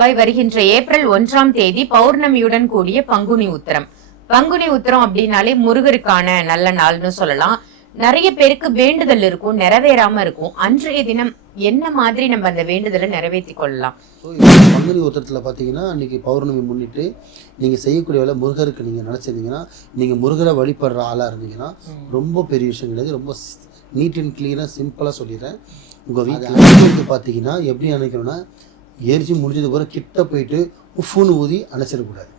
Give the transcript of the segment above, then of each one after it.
வருகின்ற ஏப்ரல் 1ஆம் தேதி பௌர்ணமியுடன் கூடிய பங்குனி உத்திரம். பங்குனி உத்திரம் அப்படின்னாலே முருகருக்கான நல்ல நாள்னு சொல்லலாம். நிறைய பேருக்கு வேண்டுதல் இருக்கும், நிறைவேறாம இருக்கும். அன்றைய தினம் என்ன மாதிரி நம்ம அந்த வேண்டுதலை நிறைவேற்றி கொள்ளலாம்? பங்குனி உத்திரத்தில் பார்த்தீங்கன்னா அன்றைக்கி பௌர்ணமி முன்னிட்டு நீங்கள் செய்யக்கூடிய வேலை முருகருக்கு நீங்கள் நினச்சிருந்தீங்கன்னா, நீங்கள் முருகரை வழிபடுற ஆளாக இருந்தீங்கன்னா ரொம்ப பெரிய விஷயம் கிடையாது. ரொம்ப நீட் அண்ட் கிளியராக சிம்பிளாக சொல்லிடுறேன். உங்கள் வீட்டில் வந்து பார்த்தீங்கன்னா எப்படி நினைக்கணும்னா, எரிச்சு முடிஞ்சது பிறகு கிட்ட போயிட்டு உஃப்னு ஊதி அணைச்சிடக்கூடாது.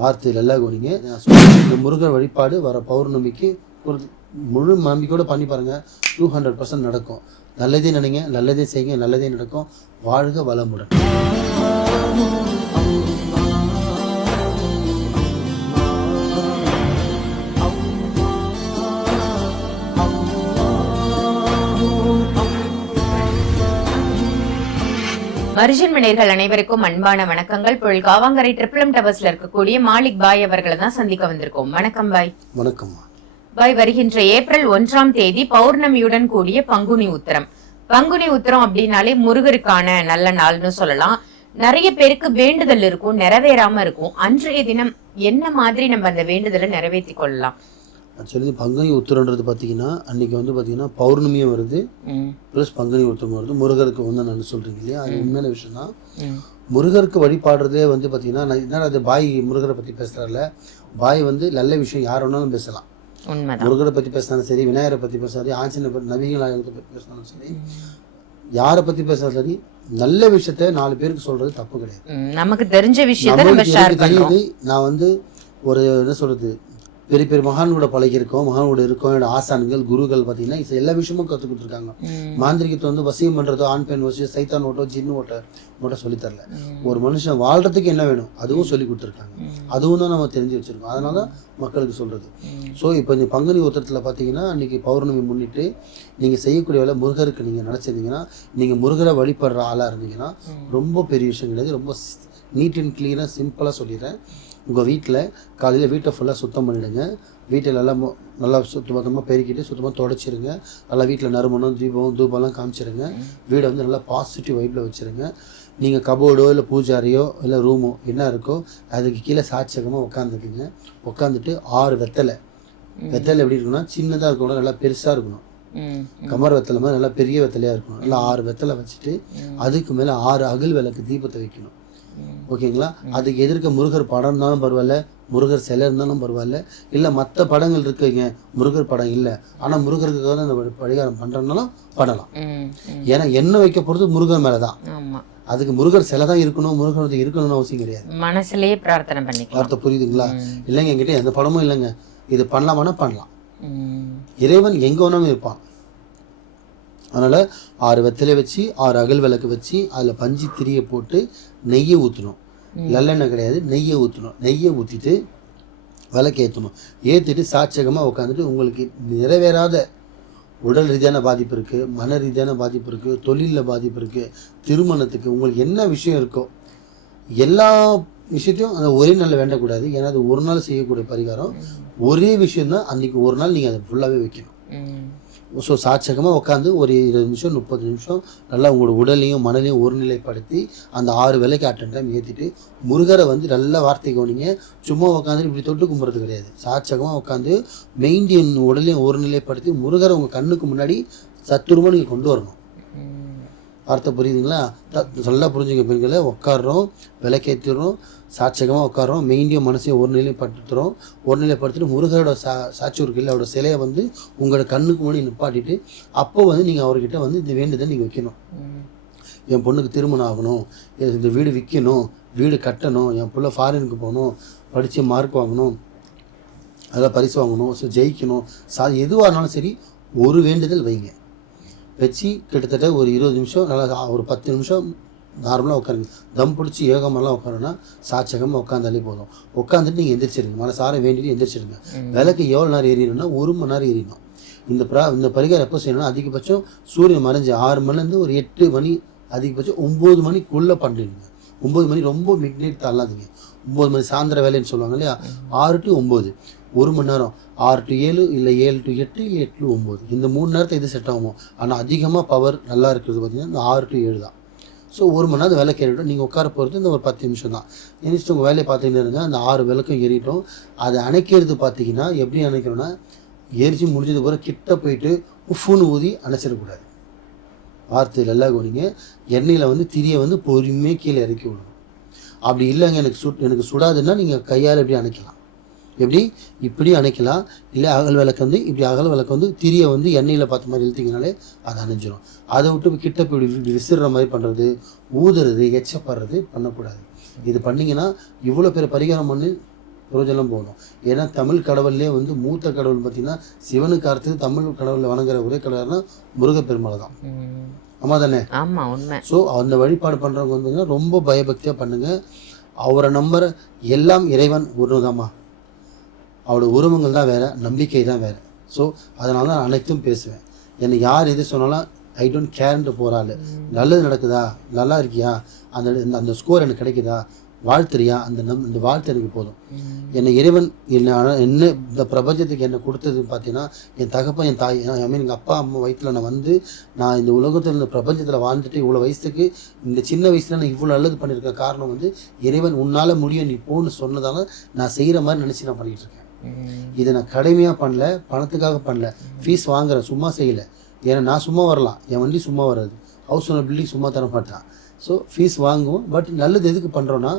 வார்த்தையில் எல்லாம் கோடிங்க. இந்த முருகர் வழிபாடு வர பௌர்ணமிக்கு ஒரு முழு நம்பிக்கையோடு பண்ணி பாருங்கள். 200% நடக்கும். நல்லதே நினைங்க, நல்லதே செய்யுங்க, நல்லதே நடக்கும். வாழ்க வளமுடன். மர்ஜன் மனிதர்கள் அனைவருக்கும் அன்பான வணக்கங்கள். பொருள் காவாங்கரை ட்ரிபிள் டவர்ஸ்ல இருக்கக்கூடிய மாலிக் பாய் அவர்களை தான் சந்திக்க வந்திருக்கோம். வணக்கம் பாய். வணக்கம் பாய். வருகின்ற ஏப்ரல் 1ஆம் தேதி பௌர்ணமியுடன் கூடிய பங்குனி உத்திரம். பங்குனி உத்திரம் அப்படின்னாலே முருகருக்கான நல்ல நாள்னு சொல்லலாம். நிறைய பேருக்கு வேண்டுதல் இருக்கும், நிறைவேறாம இருக்கும். அன்றைய தினம் என்ன மாதிரி நம்ம அந்த வேண்டுதலை நிறைவேற்றி கொள்ளலாம்? ஆக்சுவலி பங்குனி உத்திரன்றது பார்த்தீங்கன்னா அன்றைக்கி வந்து பார்த்தீங்கன்னா பௌர்ணமியும் வருது, ப்ளஸ் பங்குனி உத்திரம் வருது. முருகருக்கு வந்து நான் சொல்கிறீங்க இல்லையா, அது உண்மையான விஷயம் தான். முருகருக்கு வழிபாடுறதே வந்து பார்த்தீங்கன்னா நான் என்ன அது பாய் முருகரை பற்றி பேசுகிறாரில்ல, பாய் வந்து நல்ல விஷயம் யார் வேணாலும் பேசலாம். முருகரை பற்றி பேசினாலும் சரி, விநாயகரை பற்றி பேசினாலும், ஆஞ்சநேயரை பற்றி, நபிகள் நாயகத்தை பற்றி பேசினாலும் சரி, யாரை பற்றி பேசினாலும் சரி, நல்ல விஷயத்த 4 பேருக்கு சொல்கிறது தப்பு கிடையாது. நமக்கு தெரிஞ்ச விஷயத்தை நான் வந்து ஒரு என்ன சொல்கிறது, பெரிய பெரிய மகான்களோட பழகிருக்கோம், மகானோட இருக்கோம். என்னோட ஆசான்கள் குருகள் பார்த்தீங்கன்னா எல்லா விஷயமும் கற்றுக் கொடுத்துருக்காங்க. மாந்திரிகத்தை வந்து வசியம் பண்ணுறதோ, ஆண் பெண் வசியம், சைத்தான் ஓட்டோ, ஜின்னு ஓட்ட சொல்லித்தரல. ஒரு மனுஷன் வாழ்கிறதுக்கு என்ன வேணும் அதுவும் சொல்லி கொடுத்துருக்காங்க. அதுவும் தான் நம்ம தெரிஞ்சு வச்சுருக்கோம். அதனால தான் மக்களுக்கு சொல்கிறது. ஸோ இப்போ இந்த பங்குனி உத்திரத்தில் பார்த்தீங்கன்னா அன்றைக்கி பௌர்ணமி முன்னிட்டு நீங்கள் செய்யக்கூடிய வேலை முருகருக்கு நீங்கள் நினச்சிருந்தீங்கன்னா, நீங்கள் முருகரை வழிபடுற ஆளாக இருந்தீங்கன்னா ரொம்ப பெரிய விஷயம் கிடையாது. ரொம்ப நீட் அண்ட் கிளியராக சிம்பிளாக சொல்லிடுறேன். உங்கள் வீட்டில் காலையில் வீட்டை ஃபுல்லாக சுத்தம் பண்ணிவிடுங்க. வீட்டில் நல்லா சுத்தமாக பெருக்கிட்டு சுத்தமாக தொடச்சிருங்க. நல்லா வீட்டில் நறுமணம், தூபம்லாம் காமிச்சிருங்க. வீடை வந்து நல்லா பாசிட்டிவ் வைப்பில் வச்சுருங்க. நீங்கள் கபோர்டோ இல்லை பூஜாரியோ இல்லை ரூமோ என்ன இருக்கோ அதுக்கு கீழே சாட்சகமாக உட்காந்துக்குங்க. உட்காந்துட்டு 6 வெத்தலை எப்படி இருக்கணும்னா சின்னதாக இருக்கணும், நல்லா பெருசாக இருக்கணும். கமர் வெத்தலை மாதிரி நல்லா பெரிய வெத்தலையாக இருக்கணும். நல்லா 6 வெத்தலை வச்சுட்டு அதுக்கு மேலே 6 அகல் விளக்கு தீபத்தை வைக்கணும். ஓகேங்களா? அதுக்கு எதிர்க்க முருகர் படம் இருந்தாலும் பரவாயில்ல, முருகர் சிலை இருந்தாலும் பரவாயில்ல, இல்லை மற்ற படங்கள் இருக்குங்க, முருகர் படம் இல்லை ஆனால் முருகருக்காக தான் அந்த பரிகாரம் பண்ணுறதுனாலும் பண்ணலாம். ஏன்னா என்ன வைக்க போகிறது முருகர் மேலே தான். அதுக்கு முருகர் சிலை தான் இருக்கணும், முருகர் இருக்கணும்னு அவசியம் கிடையாது. மனசுலேயே பிரார்த்தனை பண்ணி வார்த்தை புரியுதுங்களா? இல்லைங்க என்கிட்ட எந்த படமும் இல்லைங்க, இது பண்ணலாமான்னா பண்ணலாம். இறைவன் எங்கே வேணாலும் இருப்பான். அதனால் 6 வெத்தலை வச்சு 6 அகல் விளக்கு வச்சு அதில் பஞ்சு திரியை போட்டு நெய்யை ஊற்றணும். நல்லெண்ணெய் கிடையாது, நெய்யை ஊற்றணும். நெய்யை ஊற்றிட்டு விளக்கு ஏற்றணும். ஏற்றிட்டு சாட்சகமாக உட்காந்துட்டு உங்களுக்கு நிறைவேறாத உடல் ரீதியான பாதிப்பு இருக்குது, மன ரீதியான பாதிப்பு இருக்குது, தொழிலில் பாதிப்பு இருக்குது, திருமணத்துக்கு உங்களுக்கு என்ன விஷயம் இருக்கோ எல்லா விஷயத்தையும் அந்த ஒரே நாளில் வேண்டக்கூடாது. ஏன்னா அது ஒரு நாள் செய்யக்கூடிய பரிகாரம். ஒரே விஷயந்தான் அன்றைக்கி ஒரு நாள் நீங்கள் அதை ஃபுல்லாகவே வைக்கணும். ஸோ சாட்சகமாக உட்காந்து ஒரு 20 நிமிஷம் 30 நிமிஷம் நல்லா உங்களோட உடலையும் மனதையும் ஒருநிலைப்படுத்தி அந்த 6 வேலைக்கு அட்டன் டைம் ஏற்றிட்டு முருகரை வந்து நல்ல வார்த்தை கவனிங்க. சும்மா உட்காந்து இப்படி தொட்டு கும்புறது கிடையாது. சாட்சகமாக உட்காந்து மெயின்டைன் உடலையும் ஒருநிலைப்படுத்தி முருகரை உங்கள் கண்ணுக்கு முன்னாடி சத்துருமா நீங்கள் கொண்டு வரணும். வார்த்தை புரியுதுங்களா? நல்லா புரிஞ்சுங்க பெண்களை. உட்காடுறோம், விளக்கேற்றிடுறோம், சாட்சகமாக உட்காரோம், மெயின்டையும் மனசையும் ஒருநிலைப்படுத்திட்டு முருகரோட சாட்சி இருக்குல்ல, அவரோட சிலையை வந்து உங்களோட கண்ணுக்கு முன்னாடி நிப்பாட்டிட்டு அப்போ வந்து நீங்கள் அவர்கிட்ட வந்து இந்த வேண்டுதல் நீங்கள் வைக்கணும். என் பொண்ணுக்கு திருமணம் ஆகணும், இந்த வீடு விற்கணும், வீடு கட்டணும், என் பிள்ளை ஃபாரினுக்கு போகணும், படித்து மார்க் வாங்கணும், அதெல்லாம் பரிசு வாங்கணும், ஸோ ஜெயிக்கணும், எதுவாக இருந்தாலும் சரி ஒரு வேண்டுதல் வைங்க. வச்சு கிட்டத்தட்ட ஒரு 20 நிமிஷம் நல்லா ஒரு 10 நிமிஷம் நார்மலாக உட்காருங்க. தம் பிடிச்சி ஏகமெல்லாம் உட்காருன்னா சாட்சகமாக உட்காந்தாலே போதும். உட்காந்துட்டு நீங்கள் எந்திரிச்சிடுங்க. மனசார வேண்டிட்டு எந்திரிச்சிடுங்க. விளக்கு எவ்வளோ நேரம் எரியணும்னா 1 மணி நேரம் எரியணும். இந்த பரிகாரம் எப்போ செய்யணும்னா அதிகபட்சம் சூரியன் மறைஞ்சு 6 மணிலேருந்து ஒரு 8 மணி, அதிகபட்சம் 9 மணிக்குள்ளே பண்ணிடுங்க. 9 மணி ரொம்ப மிட் நைட் தள்ளாதீங்க. 9 மணி சாயந்தர வேலைன்னு சொல்லுவாங்க இல்லையா, 6 to 9 1 மணி நேரம். 6 to 7 இல்லை 7 to 8 இல்லை 8 to 9 இந்த 3 நேரத்தை எது செட் ஆகுமோ. ஆனால் அதிகமாக பவர் நல்லா இருக்கிறது பார்த்தீங்கன்னா இந்த 6 to 7 தான். ஸோ 1 மணி நேரம் விளக்கு ஏறிட்டோம். நீங்கள் உட்கார போகிறது இந்த ஒரு 10 நிமிஷம் தான். நினைச்சிட்டு உங்கள் வேலையை பார்த்துக்கிட்டு இருங்க. அந்த 6 விளக்கும் ஏறிட்டோம். அதை அணைக்கிறது பார்த்தீங்கன்னா எப்படி அணைக்கணும்னா, எரிச்சு முடிஞ்சது பிறகு கிட்ட போயிட்டு உஃப்னு ஊதி அணைச்சிடக்கூடாது. வார்த்தையில் எல்லாம் கோனிங்க. எண்ணெயில் வந்து திரியை வந்து பொறுமையாக கீழே இறக்கி விடணும். அப்படி இல்லைங்க எனக்கு சுடாதுன்னா நீங்கள் கையால் எப்படி அணைக்கலாம், எப்படி இப்படி அணைக்கலாம். இல்லை அகல் விளக்கு வந்து இப்படி அகல் விளக்கு வந்து திரியை வந்து எண்ணெயில் பார்த்த மாதிரி இழுத்திங்கனாலே அது அணைஞ்சிரும். அதை விட்டு கிட்ட போய் இப்படி விசிறுற மாதிரி பண்ணுறது, ஊதுறது, எச்சப்படுறது பண்ணக்கூடாது. இது பண்ணிங்கன்னா இவ்வளோ பேர் பரிகாரம் பண்ணி ரோஜெல்லாம் போகணும். ஏன்னா தமிழ் கடவுள்லேயே வந்து மூத்த கடவுள் பார்த்தீங்கன்னா சிவனுக்கு அடுத்தது தமிழ் கடவுளை வணங்குற ஒரே கடவுள்னா முருகப்பெருமாள் தான். ஆமா தானே? ஆமா, உண்மை. ஸோ அந்த வழிபாடு பண்ணுறவங்க வந்து ரொம்ப பயபக்தியாக பண்ணுங்க. அவரை நம்புற எல்லாம் இறைவன் ஒன்றுதாம்மா. அவரோட உருவங்கள் தான் வேற, நம்பிக்கை தான் வேற. ஸோ அதனால தான் அனைத்தும் பேசுவேன். என்னை யார் எது சொன்னாலும் ஐ டோன்ட் கேர்ன்ட்டு போகிறாள். நல்லது நடக்குதா, நல்லா இருக்கியா, அந்த ஸ்கோர் எனக்கு கிடைக்குதா, வாழ்த்துறியா, அந்த வாழ்த்து எனக்கு போதும். என்னை இறைவன் என்ன இந்த பிரபஞ்சத்துக்கு என்னை கொடுத்தது பார்த்தீங்கன்னா, என் தகப்பன், என் தாய், ஐ மீன் எங்கள் அப்பா அம்மா வயிற்றில் நான் இந்த உலகத்தில் இந்த பிரபஞ்சத்தில் வாழ்ந்துட்டு இவ்வளோ வயசுக்கு இந்த சின்ன வயசில் நான் இவ்வளோ நல்லது பண்ணியிருக்க காரணம் வந்து இறைவன் உன்னால் முடியும் நீ போன்னு சொன்னதால நான் செய்கிற மாதிரி நினச்சி நான் பண்ணிகிட்டு இருக்கேன். இதை நான் கடமையாக பண்ணல, பணத்துக்காக பண்ணல, ஃபீஸ் வாங்குறேன், சும்மா செய்யலை. ஏன்னா நான் சும்மா வரலாம், என் வண்டி சும்மா வராது, ஹவுஸ் ஓனர் பில்டிங் சும்மா தர மாட்டான். ஸோ ஃபீஸ் வாங்குவோம். பட் நல்லது எதுக்கு பண்ணுறோன்னா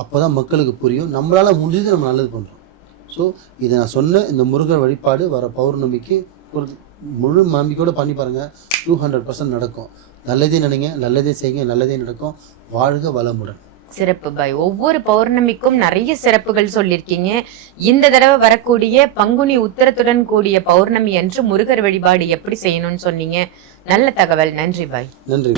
அப்போ தான் மக்களுக்கு புரியும், நம்மளால் முடிஞ்சது நம்ம நல்லது பண்ணுறோம். ஸோ இதை நான் சொன்ன இந்த முருகர் வழிபாடு வர பௌர்ணமிக்கு ஒரு முழு நம்பிக்கையோடு பண்ணி பாருங்கள். 200% நடக்கும். நல்லதே நினைங்க, நல்லதே செய்யுங்க, நல்லதே நடக்கும். வாழ்க வளமுடன். சிறப்பு பாய். ஒவ்வொரு பௌர்ணமிக்கும் நிறைய சிறப்புகள் சொல்லியிருக்கீங்க. இந்த தடவை வரக்கூடிய பங்குனி உத்திரத்துடன் கூடிய பௌர்ணமி அன்று முருகர் வழிபாடு எப்படி செய்யணும்னு சொன்னீங்க. நல்ல தகவல். நன்றி பாய். நன்றி.